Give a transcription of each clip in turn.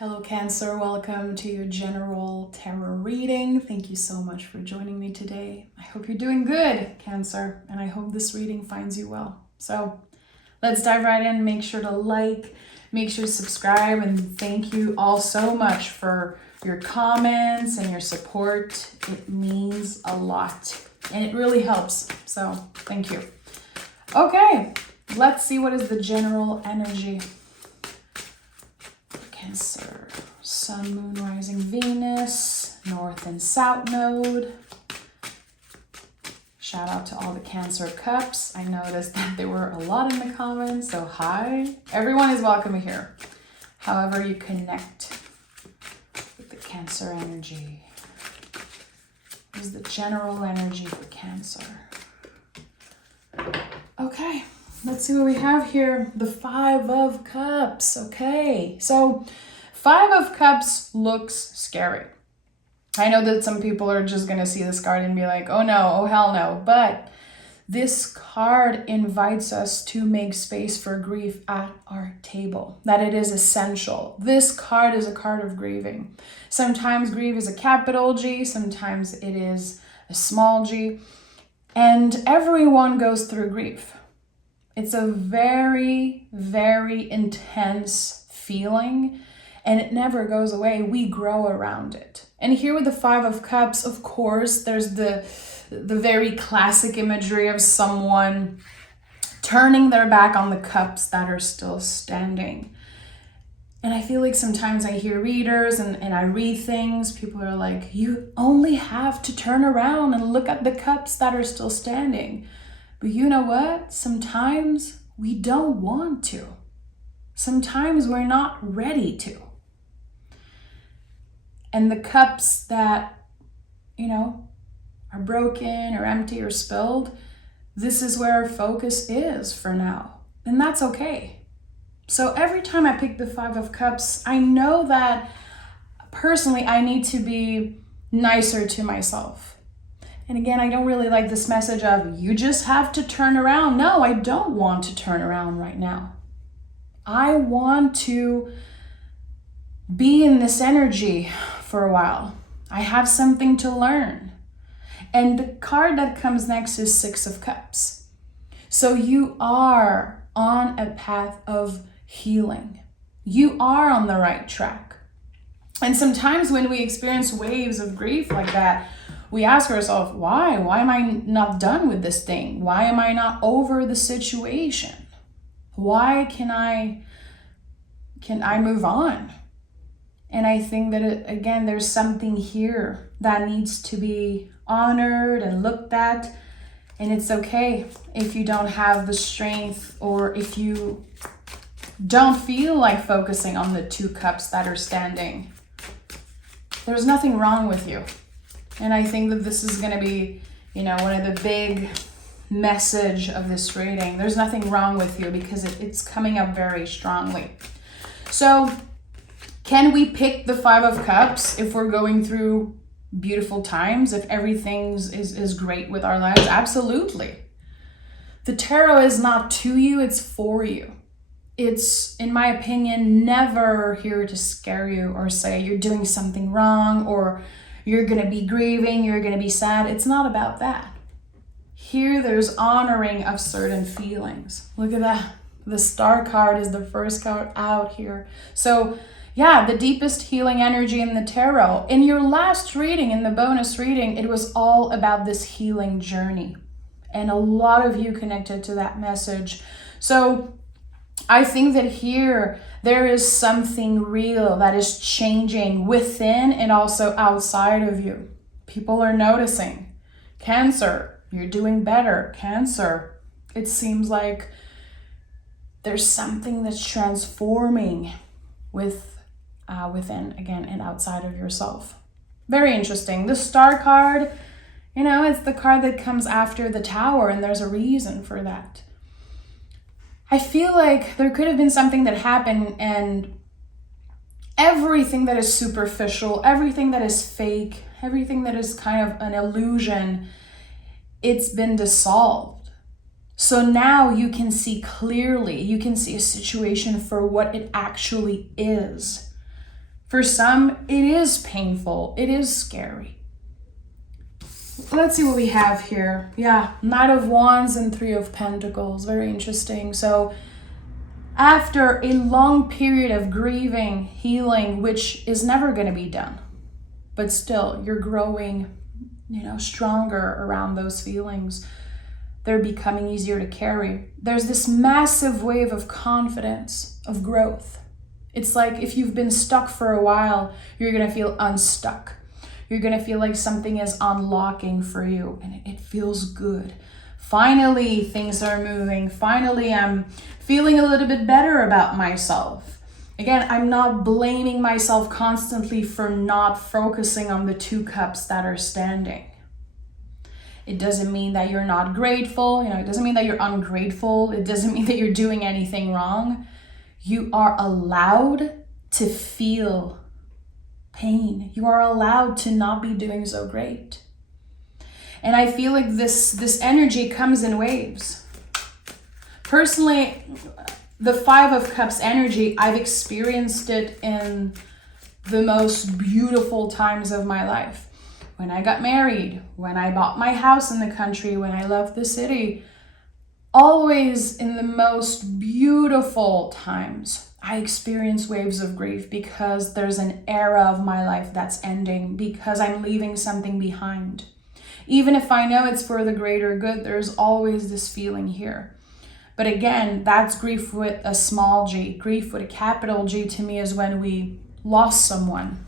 Hello Cancer, welcome to your general tarot reading. Thank you so much for joining me today. I hope you're doing good, Cancer, and I hope this reading finds you well. So let's dive right in. Make sure to like, make sure to subscribe, and thank you all so much for your comments and your support. It means a lot and it really helps. So thank you. Okay, let's see what is the general energy. Cancer, Sun, Moon, Rising, Venus, North and South Node. Shout out to all the Cancer Cups. I noticed that there were a lot in the comments, so hi. Everyone is welcome here. However you connect with the Cancer energy. What is the general energy for Cancer? Okay. Let's see what we have here. The Five of Cups. Okay, so Five of Cups looks scary. I know that some people are just going to see this card and be like, oh no, oh hell no. But this card invites us to make space for grief at our table, that it is essential. This card is a card of grieving. Sometimes grief is a capital G, sometimes it is a small g. And everyone goes through grief. It's a very, very intense feeling and it never goes away. We grow around it. And here with the Five of Cups, of course, there's the very classic imagery of someone turning their back on the cups that are still standing. And I feel like sometimes I hear readers and I read things, people are like, you only have to turn around and look at the cups that are still standing. But you know what? Sometimes we don't want to. Sometimes we're not ready to. And the cups that, are broken or empty or spilled, this is where our focus is for now. And that's okay. So every time I pick the Five of Cups, I know that personally I need to be nicer to myself. And again, I don't really like this message of you just have to turn around. No, I don't want to turn around right now. I want to be in this energy for a while. I have something to learn. And the card that comes next is Six of Cups. So you are on a path of healing. You are on the right track. And sometimes when we experience waves of grief like that, we ask ourselves, why? Why am I not done with this thing? Why am I not over the situation? Why can I move on? And I think that, again, there's something here that needs to be honored and looked at. And it's okay if you don't have the strength or if you don't feel like focusing on the two cups that are standing. There's nothing wrong with you. And I think that this is going to be, one of the big message of this reading. There's nothing wrong with you because it's coming up very strongly. So can we pick the Five of Cups if we're going through beautiful times, if everything is great with our lives? Absolutely. The tarot is not to you, it's for you. It's, in my opinion, never here to scare you or say you're doing something wrong or you're going to be grieving, you're going to be sad. It's not about that. Here, there's honoring of certain feelings. Look at that. The Star card is the first card out here. So, yeah, the deepest healing energy in the tarot. In your last reading, in the bonus reading, it was all about this healing journey. And a lot of you connected to that message. So, I think that here there is something real that is changing within and also outside of you. People are noticing. Cancer, you're doing better. Cancer, it seems like there's something that's transforming within, again, and outside of yourself. Very interesting. The Star card, it's the card that comes after the Tower, and there's a reason for that. I feel like there could have been something that happened and everything that is superficial, everything that is fake, everything that is kind of an illusion, it's been dissolved. So now you can see clearly, you can see a situation for what it actually is. For some, it is painful. It is scary. Let's see what we have here. Yeah, Knight of Wands and Three of Pentacles. Very interesting. So after a long period of grieving, healing, which is never going to be done, but still you're growing, stronger around those feelings. They're becoming easier to carry. There's this massive wave of confidence, of growth. It's like if you've been stuck for a while, you're going to feel unstuck. You're going to feel like something is unlocking for you, and it feels good. Finally, things are moving. Finally, I'm feeling a little bit better about myself. Again, I'm not blaming myself constantly for not focusing on the 2 cups that are standing. It doesn't mean that you're not grateful. It doesn't mean that you're ungrateful. It doesn't mean that you're doing anything wrong. You are allowed to feel pain. You are allowed to not be doing so great. And I feel like this energy comes in waves. Personally, the 5 of Cups energy, I've experienced it in the most beautiful times of my life. When I got married, when I bought my house in the country, when I left the city, always in the most beautiful times, I experience waves of grief because there's an era of my life that's ending, because I'm leaving something behind. Even if I know it's for the greater good, there's always this feeling here. But again, that's grief with a small g. Grief with a capital G to me is when we lost someone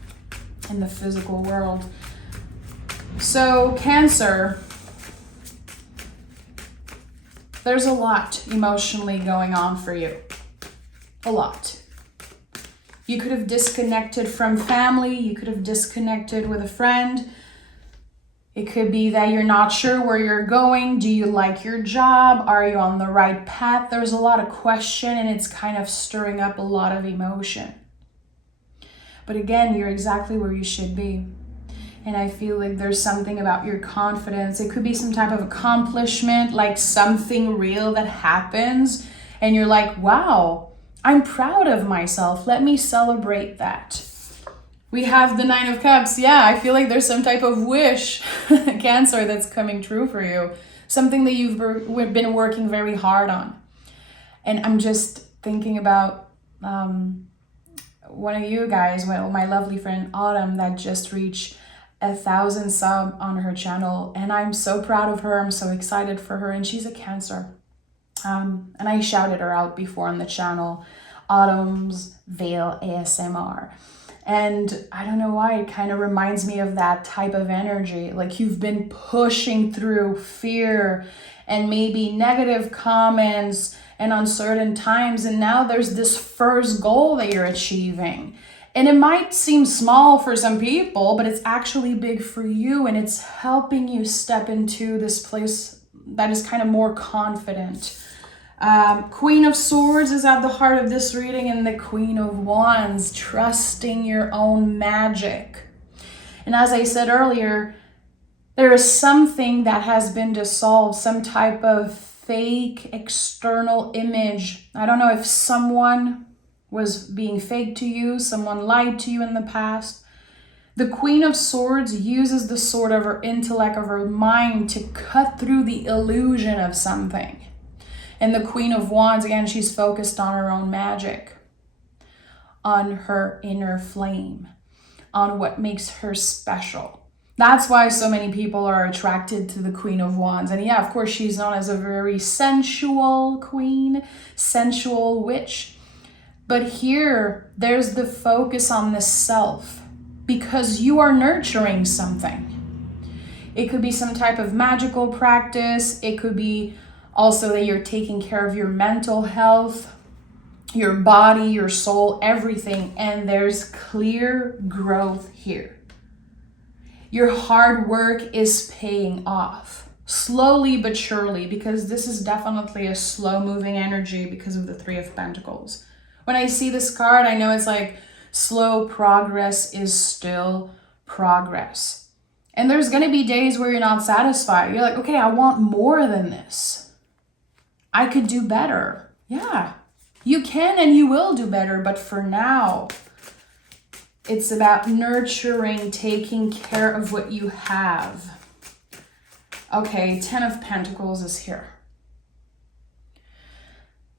in the physical world. So Cancer, there's a lot emotionally going on for you. A lot. You could have disconnected from family. You could have disconnected with a friend. It could be that you're not sure where you're going. Do you like your job? Are you on the right path? There's a lot of question, and it's kind of stirring up a lot of emotion. But again, you're exactly where you should be. And I feel like there's something about your confidence. It could be some type of accomplishment, like something real that happens. And you're like, wow, I'm proud of myself. Let me celebrate that. We have the 9 of Cups. Yeah, I feel like there's some type of wish, Cancer, that's coming true for you. Something that you've been working very hard on. And I'm just thinking about one of you guys, my lovely friend Autumn, that just reached 1,000 subs on her channel, and I'm so proud of her. I'm so excited for her, and she's a Cancer. And I shouted her out before on the channel, Autumn's Veil ASMR. And I don't know why, it kind of reminds me of that type of energy. Like you've been pushing through fear and maybe negative comments and uncertain times, and now there's this first goal that you're achieving. And it might seem small for some people, but it's actually big for you, and it's helping you step into this place that is kind of more confident. Queen of Swords is at the heart of this reading, and the Queen of Wands, trusting your own magic. And as I said earlier, there is something that has been dissolved, some type of fake external image. I don't know if someone was being fake to you, someone lied to you in the past. The Queen of Swords uses the sword of her intellect, of her mind, to cut through the illusion of something. And the Queen of Wands, again, she's focused on her own magic, on her inner flame, on what makes her special. That's why so many people are attracted to the Queen of Wands. And yeah, of course, she's known as a very sensual queen, sensual witch. But here, there's the focus on the self, because you are nurturing something. It could be some type of magical practice. It could be also that you're taking care of your mental health, your body, your soul, everything. And there's clear growth here. Your hard work is paying off, slowly but surely, because this is definitely a slow-moving energy because of the 3 of Pentacles. When I see this card, I know it's like slow progress is still progress. And there's going to be days where you're not satisfied. You're like, okay, I want more than this. I could do better. Yeah, you can and you will do better. But for now, it's about nurturing, taking care of what you have. Okay, 10 of Pentacles is here.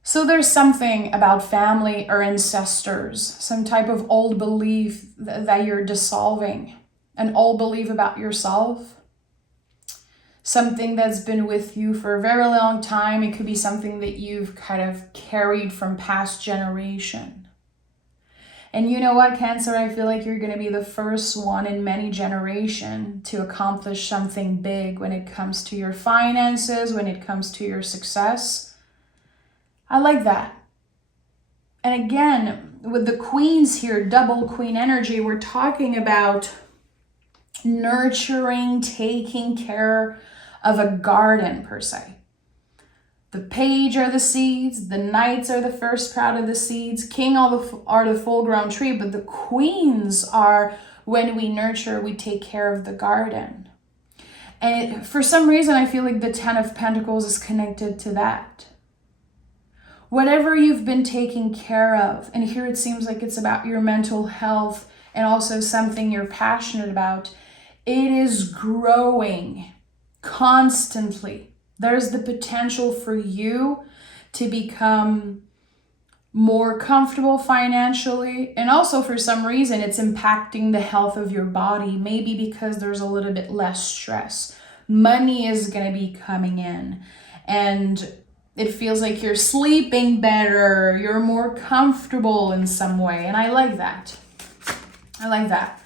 So there's something about family or ancestors, some type of old belief that you're dissolving, an old belief about yourself, something that's been with you for a very long time. It could be something that you've kind of carried from past generation. And you know what, Cancer, I feel like you're going to be the first one in many generations to accomplish something big when it comes to your finances, when it comes to your success. I like that. And again, with the queens here, double queen energy, we're talking about nurturing, taking care of a garden per se. The page are the seeds, the knights are the first sprout of the seeds, king are the full-grown tree, but the queens are when we nurture, we take care of the garden. And for some reason, I feel like the 10 of Pentacles is connected to that. Whatever you've been taking care of, and here it seems like it's about your mental health and also something you're passionate about, it is growing constantly. There's the potential for you to become more comfortable financially, and also for some reason it's impacting the health of your body, maybe because there's a little bit less stress. Money is going to be coming in, and it feels like you're sleeping better, you're more comfortable in some way, and I like that. I like that.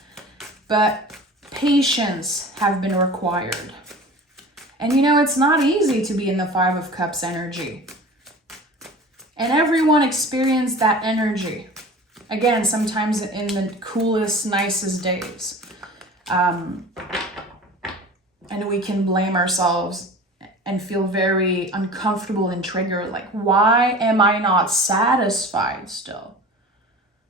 But patience have been required. And you know, it's not easy to be in the 5 of Cups energy. And everyone experienced that energy. Again, sometimes in the coolest, nicest days. And we can blame ourselves and feel very uncomfortable and triggered. Like, why am I not satisfied still?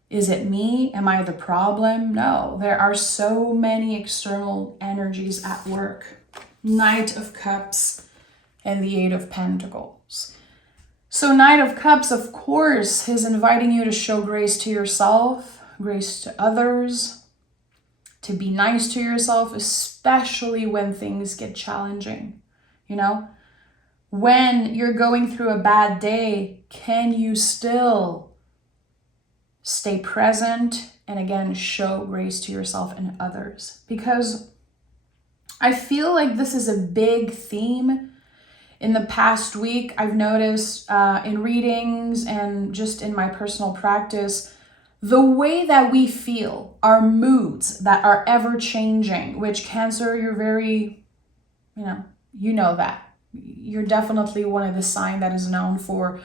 Is it me? Am I the problem? No, there are so many external energies at work. Knight of Cups and the 8 of Pentacles. So Knight of Cups, of course, is inviting you to show grace to yourself, grace to others, to be nice to yourself, especially when things get challenging. You know, when you're going through a bad day, can you still stay present and again, show grace to yourself and others? Because I feel like this is a big theme in the past week. I've noticed in readings and just in my personal practice, the way that we feel, our moods that are ever changing, which Cancer, you're very, you know that. You're definitely one of the signs that is known for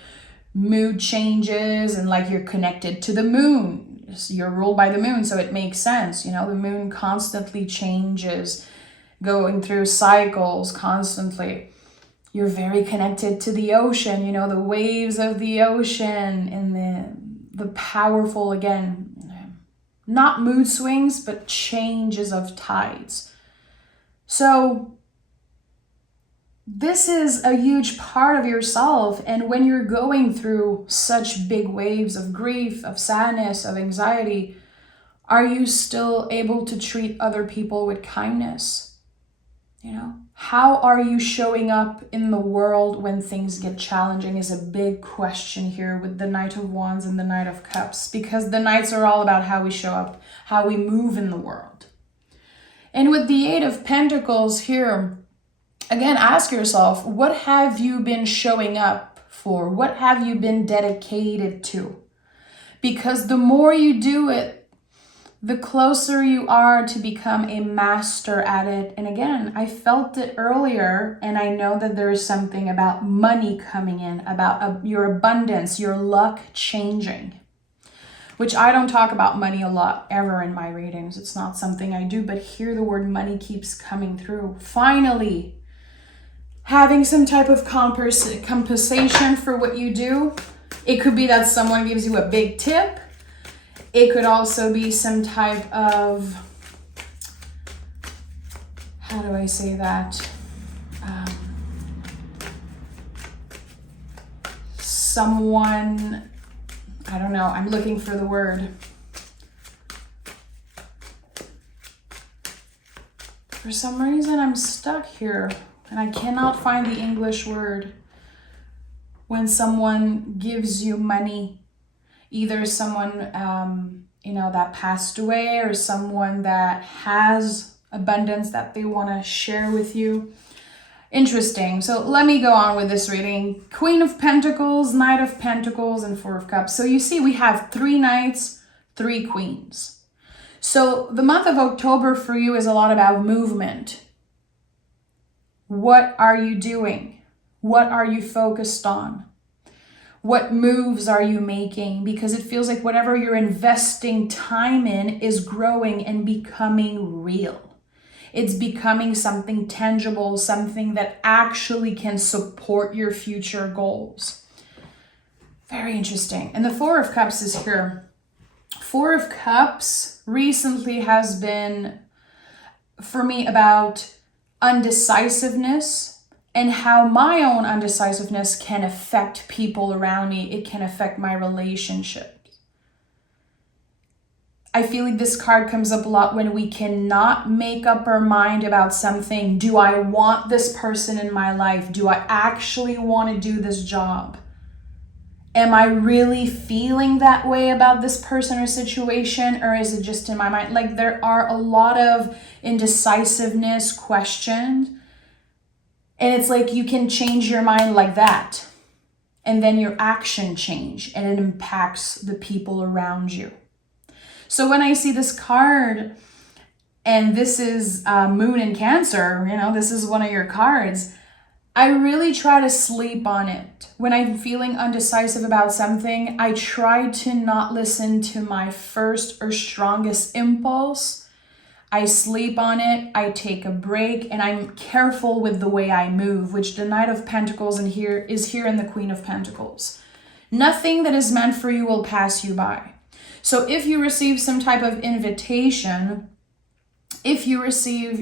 mood changes, and like you're connected to the moon. You're ruled by the moon, so it makes sense. You know, the moon constantly changes, going through cycles constantly. You're very connected to the ocean, you know, the waves of the ocean and the powerful, again, not mood swings, but changes of tides. So this is a huge part of yourself. And when you're going through such big waves of grief, of sadness, of anxiety, are you still able to treat other people with kindness? You know, how are you showing up in the world when things get challenging is a big question here with the Knight of Wands and the Knight of Cups, because the Knights are all about how we show up, how we move in the world. And with the 8 of Pentacles here, again, ask yourself, what have you been showing up for? What have you been dedicated to? Because the more you do it, the closer you are to become a master at it. And again, I felt it earlier, and I know that there is something about money coming in, about your abundance, your luck changing, which I don't talk about money a lot ever in my readings. It's not something I do, but here the word money keeps coming through. Finally, having some type of compensation for what you do. It could be that someone gives you a big tip. It could also be some type of, how do I say that? Someone, I don't know, I'm looking for the word. For some reason, I'm stuck here and I cannot find the English word. When someone gives you money, either someone, that passed away or someone that has abundance that they want to share with you. Interesting. So let me go on with this reading. Queen of Pentacles, Knight of Pentacles, and Four of Cups. So you see we have 3 knights, 3 queens. So the month of October for you is a lot about movement. What are you doing? What are you focused on? What moves are you making? Because it feels like whatever you're investing time in is growing and becoming real. It's becoming something tangible, something that actually can support your future goals. Very interesting. And the Four of Cups is here. Four of Cups recently has been, for me, about undecisiveness and how my own undecisiveness can affect people around me. It can affect my relationships. I feel like this card comes up a lot when we cannot make up our mind about something. Do I want this person in my life? Do I actually want to do this job? Am I really feeling that way about this person or situation, or is it just in my mind? Like, there are a lot of indecisiveness questions, and it's like you can change your mind like that, and then your action change, and it impacts the people around you. So when I see this card, and this is Moon in Cancer, this is one of your cards, I really try to sleep on it. When I'm feeling undecisive about something, I try to not listen to my first or strongest impulse. I sleep on it, I take a break, and I'm careful with the way I move, which the Knight of Pentacles is here in the Queen of Pentacles. Nothing that is meant for you will pass you by. So if you receive some type of invitation, if you receive,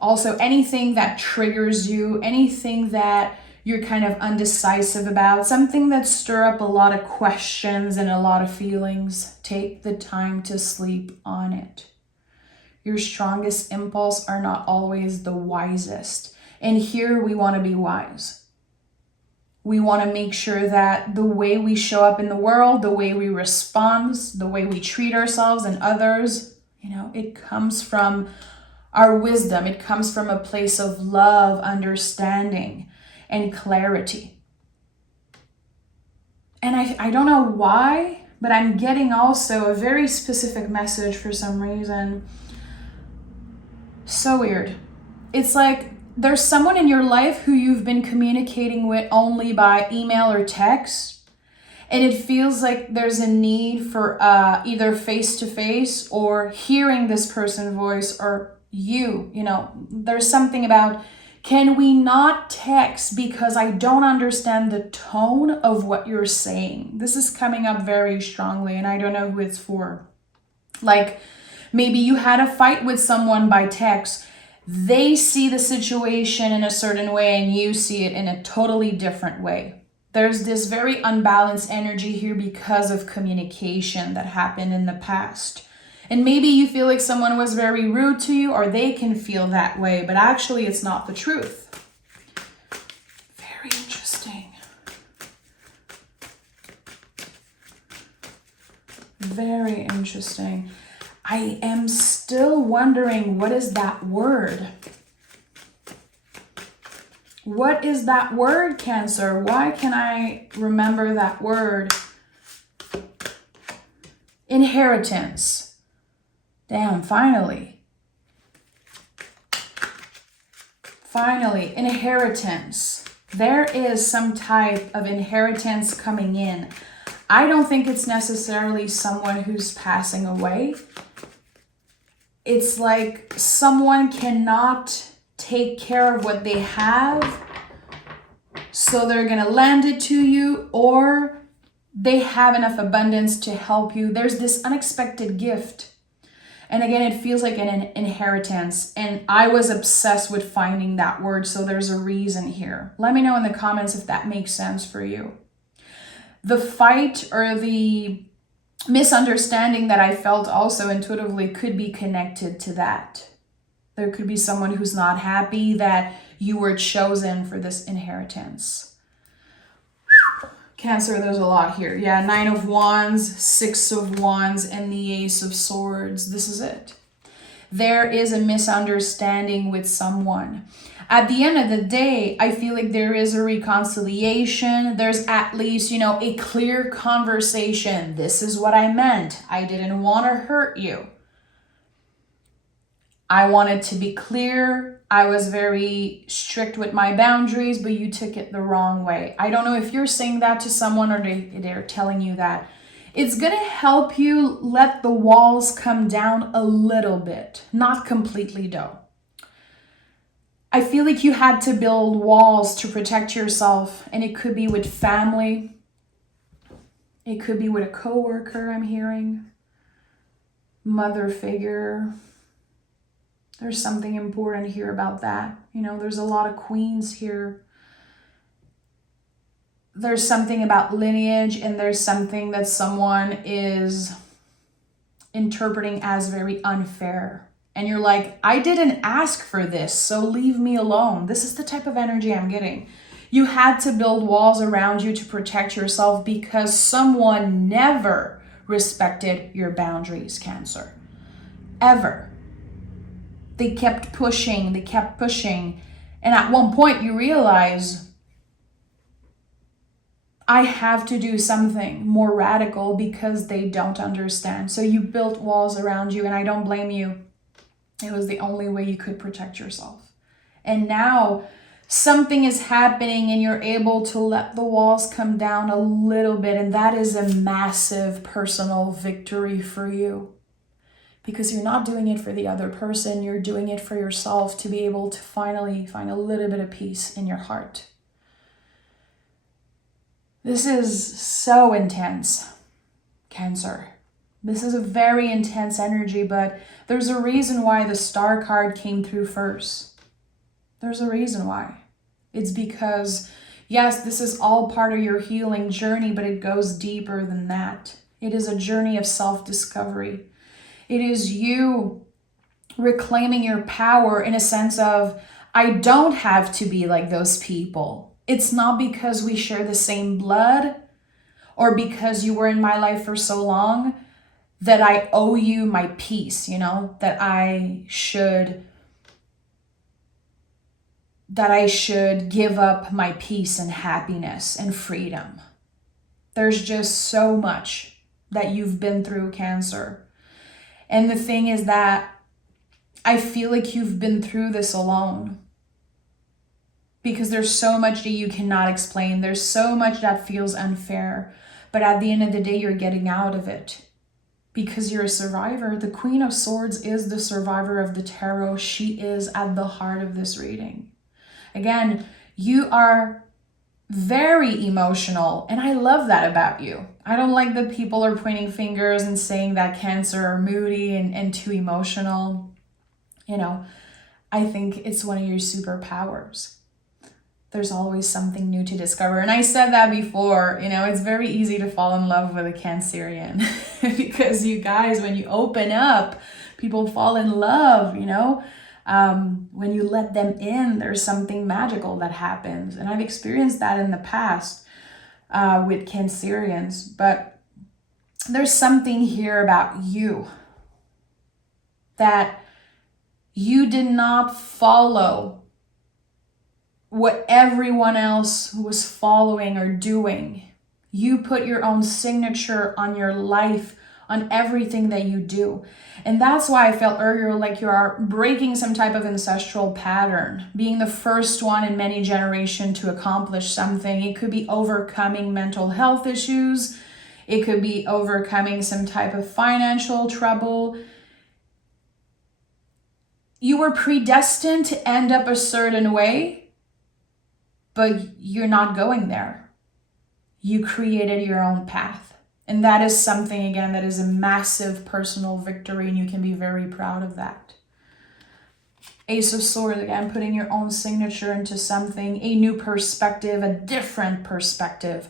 also anything that triggers you, anything that you're kind of undecisive about, something that stir up a lot of questions and a lot of feelings, take the time to sleep on it. Your strongest impulse are not always the wisest. And here we want to be wise. We want to make sure that the way we show up in the world, the way we respond, the way we treat ourselves and others, it comes from our wisdom. It comes from a place of love, understanding, and clarity. And I don't know why, but I'm getting also a very specific message for some reason. So weird. It's like there's someone in your life who you've been communicating with only by email or text. And it feels like there's a need for either face-to-face or hearing this person's voice or there's something about, can we not text because I don't understand the tone of what you're saying? This is coming up very strongly, and I don't know who it's for. Like, maybe you had a fight with someone by text. They see the situation in a certain way and you see it in a totally different way. There's this very unbalanced energy here because of communication that happened in the past. And maybe you feel like someone was very rude to you, or they can feel that way, but actually it's not the truth. Very interesting. Very interesting. I am still wondering, what is that word? What is that word, Cancer? Why can I remember that word? Inheritance. Damn, finally. Finally, inheritance. There is some type of inheritance coming in. I don't think it's necessarily someone who's passing away. It's like someone cannot take care of what they have, so they're gonna lend it to you, or they have enough abundance to help you. There's this unexpected gift. And again, it feels like an inheritance. And I was obsessed with finding that word, so there's a reason here. Let me know in the comments if that makes sense for you. The fight or the misunderstanding that I felt also intuitively could be connected to that. There could be someone who's not happy that you were chosen for this inheritance. Cancer, there's a lot here. Yeah, 9 of Wands, 6 of Wands, and the Ace of Swords. This is it. There is a misunderstanding with someone. At the end of the day, I feel like there is a reconciliation. There's at least, a clear conversation. This is what I meant. I didn't want to hurt you. I wanted to be clear. I was very strict with my boundaries, but you took it the wrong way. I don't know if you're saying that to someone or they're telling you that. It's going to help you let the walls come down a little bit, not completely though. I feel like you had to build walls to protect yourself, and it could be with family. It could be with a coworker, I'm hearing. Mother figure. There's something important here about that. There's a lot of queens here. There's something about lineage, and there's something that someone is interpreting as very unfair. And you're like, I didn't ask for this, so leave me alone. This is the type of energy I'm getting. You had to build walls around you to protect yourself because someone never respected your boundaries, Cancer. Ever. They kept pushing. And at one point you realize, I have to do something more radical because they don't understand. So you built walls around you, and I don't blame you. It was the only way you could protect yourself. And now something is happening and you're able to let the walls come down a little bit. And that is a massive personal victory for you. Because you're not doing it for the other person, you're doing it for yourself to be able to finally find a little bit of peace in your heart. This is so intense, Cancer. This is a very intense energy, but there's a reason why the Star card came through first. There's a reason why. It's because, yes, this is all part of your healing journey, but it goes deeper than that. It is a journey of self-discovery. It is you reclaiming your power in a sense of, I don't have to be like those people. It's not because we share the same blood or because you were in my life for so long that I owe you my peace, that I should give up my peace and happiness and freedom. There's just so much that you've been through, Cancer. And the thing is that I feel like you've been through this alone because there's so much that you cannot explain. There's so much that feels unfair. But at the end of the day, you're getting out of it because you're a survivor. The Queen of Swords is the survivor of the tarot. She is at the heart of this reading. Again, you are very emotional, and I love that about you. I don't like that people are pointing fingers and saying that Cancer are moody and too emotional. I think it's one of your superpowers. There's always something new to discover. And I said that before, it's very easy to fall in love with a Cancerian because you guys, when you open up, people fall in love, when you let them in, there's something magical that happens. And I've experienced that in the past with Cancerians. But there's something here about you that you did not follow what everyone else was following or doing. You put your own signature on your life, on everything that you do. And that's why I felt earlier like you are breaking some type of ancestral pattern, being the first one in many generations to accomplish something. It could be overcoming mental health issues. It could be overcoming some type of financial trouble. You were predestined to end up a certain way, but you're not going there. You created your own path. And that is something, again, that is a massive personal victory, and you can be very proud of that. Ace of Swords, again, putting your own signature into something, a new perspective, a different perspective.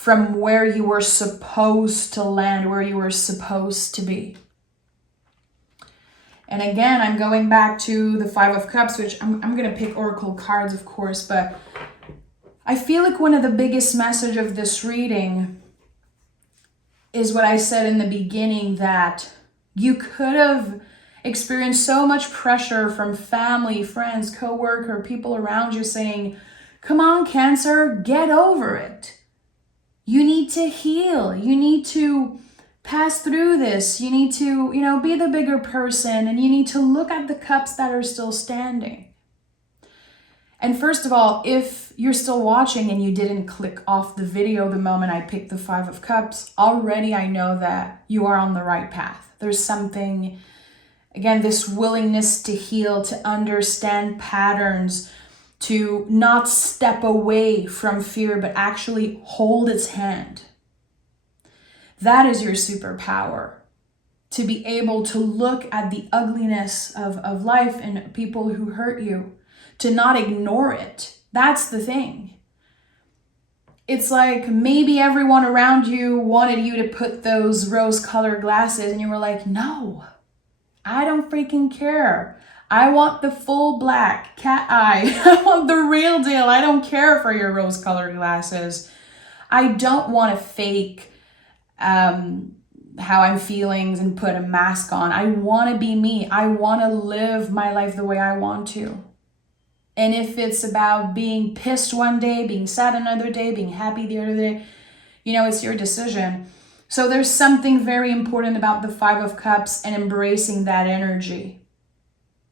from where you were supposed to land, where you were supposed to be. And again, I'm going back to the Five of Cups, which I'm going to pick Oracle cards, of course, but I feel like one of the biggest message of this reading is what I said in the beginning, that you could have experienced so much pressure from family, friends, co-worker, people around you saying, come on, Cancer, get over it. You need to heal. You need to pass through this. You need to, be the bigger person, and you need to look at the cups that are still standing. And first of all, if you're still watching and you didn't click off the video the moment I picked the Five of Cups, already I know that you are on the right path. There's something, again, this willingness to heal, to understand patterns, to not step away from fear, but actually hold its hand. That is your superpower, to be able to look at the ugliness of life and people who hurt you, to not ignore it. That's the thing. It's like maybe everyone around you wanted you to put those rose-colored glasses and you were like, no, I don't freaking care. I want the full black cat eye. I want the real deal. I don't care for your rose-colored glasses. I don't want to fake how I'm feeling and put a mask on. I want to be me. I want to live my life the way I want to. And if it's about being pissed one day, being sad another day, being happy the other day, it's your decision. So there's something very important about the Five of Cups and embracing that energy.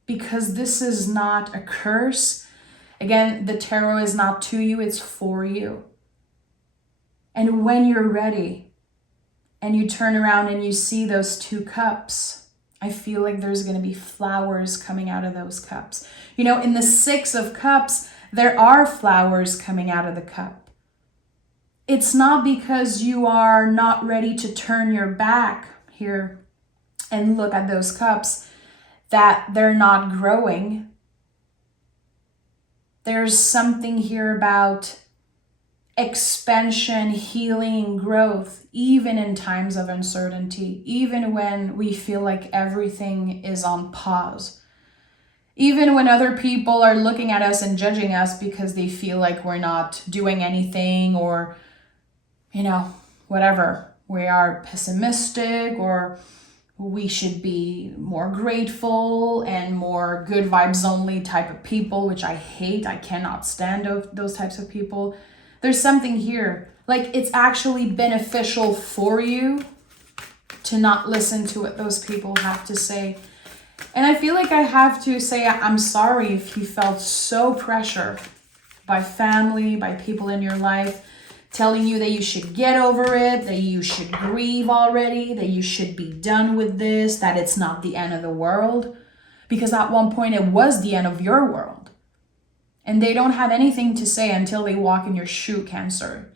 Because this is not a curse. Again, the tarot is not to you, it's for you. And when you're ready, and you turn around and you see those two cups, I feel like there's going to be flowers coming out of those cups. In the Six of Cups, there are flowers coming out of the cup. It's not because you are not ready to turn your back here and look at those cups that they're not growing. There's something here about expansion, healing, growth, even in times of uncertainty, even when we feel like everything is on pause, even when other people are looking at us and judging us because they feel like we're not doing anything, or, whatever. We are pessimistic, or we should be more grateful and more good vibes only type of people, which I hate. I cannot stand those types of people. There's something here, like it's actually beneficial for you to not listen to what those people have to say. And I feel like I have to say, I'm sorry if you felt so pressured by family, by people in your life, telling you that you should get over it, that you should grieve already, that you should be done with this, that it's not the end of the world. Because at one point it was the end of your world. And they don't have anything to say until they walk in your shoe, Cancer.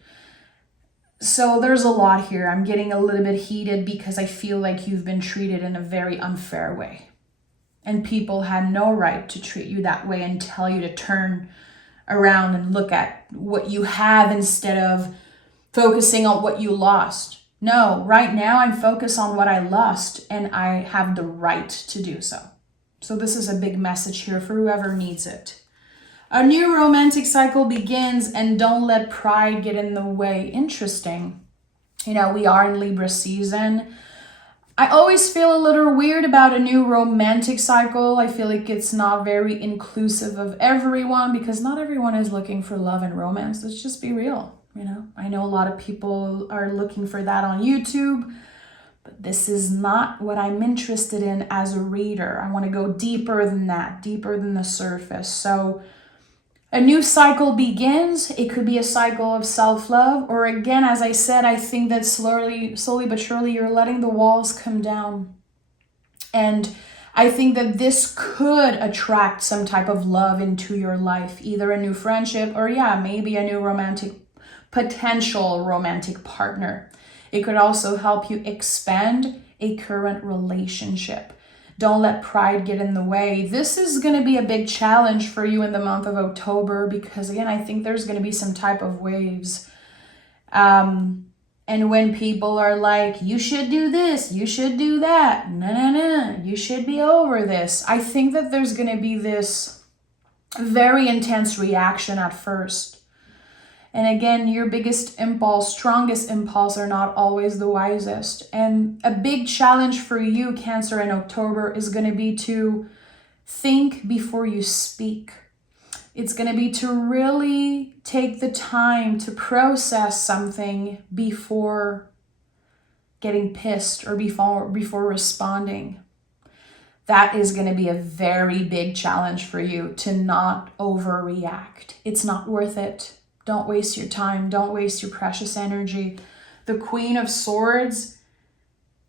So there's a lot here. I'm getting a little bit heated because I feel like you've been treated in a very unfair way. And people had no right to treat you that way and tell you to turn around and look at what you have instead of focusing on what you lost. No, right now I'm focused on what I lost, and I have the right to do so. So this is a big message here for whoever needs it. A new romantic cycle begins, and don't let pride get in the way. Interesting. We are in Libra season. I always feel a little weird about a new romantic cycle. I feel like it's not very inclusive of everyone, because not everyone is looking for love and romance. Let's just be real. I know a lot of people are looking for that on YouTube, but this is not what I'm interested in as a reader. I want to go deeper than that, deeper than the surface. So a new cycle begins. It could be a cycle of self-love, or again, as I said, I think that slowly but surely you're letting the walls come down. And I think that this could attract some type of love into your life, either a new friendship or maybe a new potential romantic partner. It could also help you expand a current relationship. Don't let pride get in the way. This is going to be a big challenge for you in the month of October because, again, I think there's going to be some type of waves. And when people are like, you should do this, you should do that, no, you should be over this, I think that there's going to be this very intense reaction at first. And again, your biggest impulse, strongest impulse are not always the wisest. And a big challenge for you, Cancer, in October is going to be to think before you speak. It's going to be to really take the time to process something before getting pissed or before responding. That is going to be a very big challenge for you, to not overreact. It's not worth it. Don't waste your time. Don't waste your precious energy. The Queen of Swords,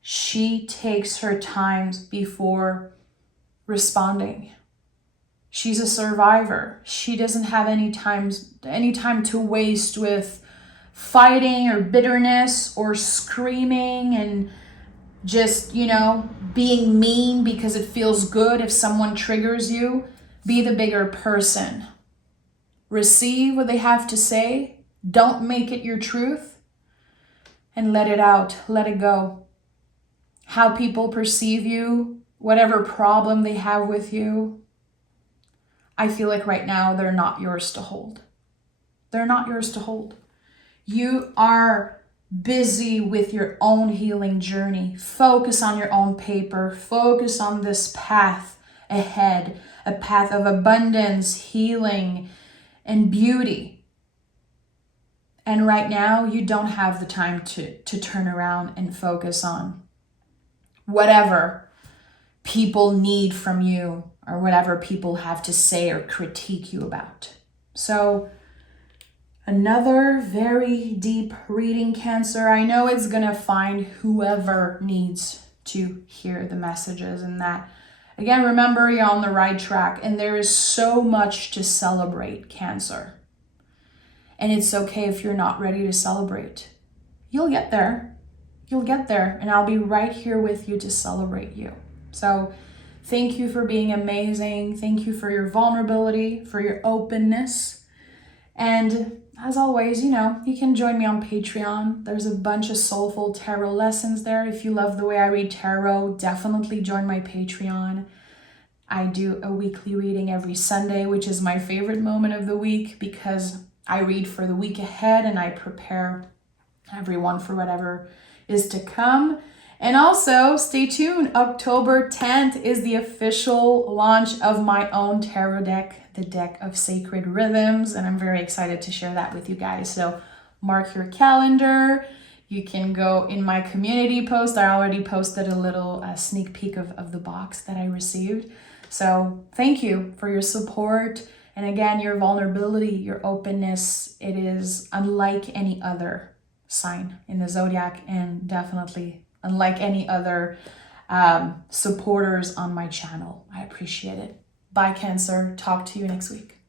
she takes her time before responding. She's a survivor. She doesn't have any time to waste with fighting or bitterness or screaming and just, being mean because it feels good if someone triggers you. Be the bigger person. Receive what they have to say. Don't make it your truth. And let it out. Let it go. How people perceive you, whatever problem they have with you, I feel like right now they're not yours to hold. They're not yours to hold. You are busy with your own healing journey. Focus on your own paper. Focus on this path ahead, a path of abundance, healing, and beauty. And right now, you don't have the time to turn around and focus on whatever people need from you or whatever people have to say or critique you about. So another very deep reading, Cancer. I know it's going to find whoever needs to hear the messages, and that, again, remember, you're on the right track and there is so much to celebrate, Cancer. And it's okay if you're not ready to celebrate. You'll get there. You'll get there, and I'll be right here with you to celebrate you. So thank you for being amazing. Thank you for your vulnerability, for your openness. And as always, you can join me on Patreon. There's a bunch of soulful tarot lessons there. If you love the way I read tarot, definitely join my Patreon. I do a weekly reading every Sunday, which is my favorite moment of the week because I read for the week ahead and I prepare everyone for whatever is to come. And also, stay tuned. October 10th is the official launch of my own tarot deck, the Deck of Sacred Rhythms, and I'm very excited to share that with you guys. So mark your calendar. You can go in my community post. I already posted a little sneak peek of the box that I received. So thank you for your support. And again, your vulnerability, your openness, it is unlike any other sign in the zodiac, and definitely unlike any other supporters on my channel. I appreciate it. Bye, Cancer. Talk to you next week.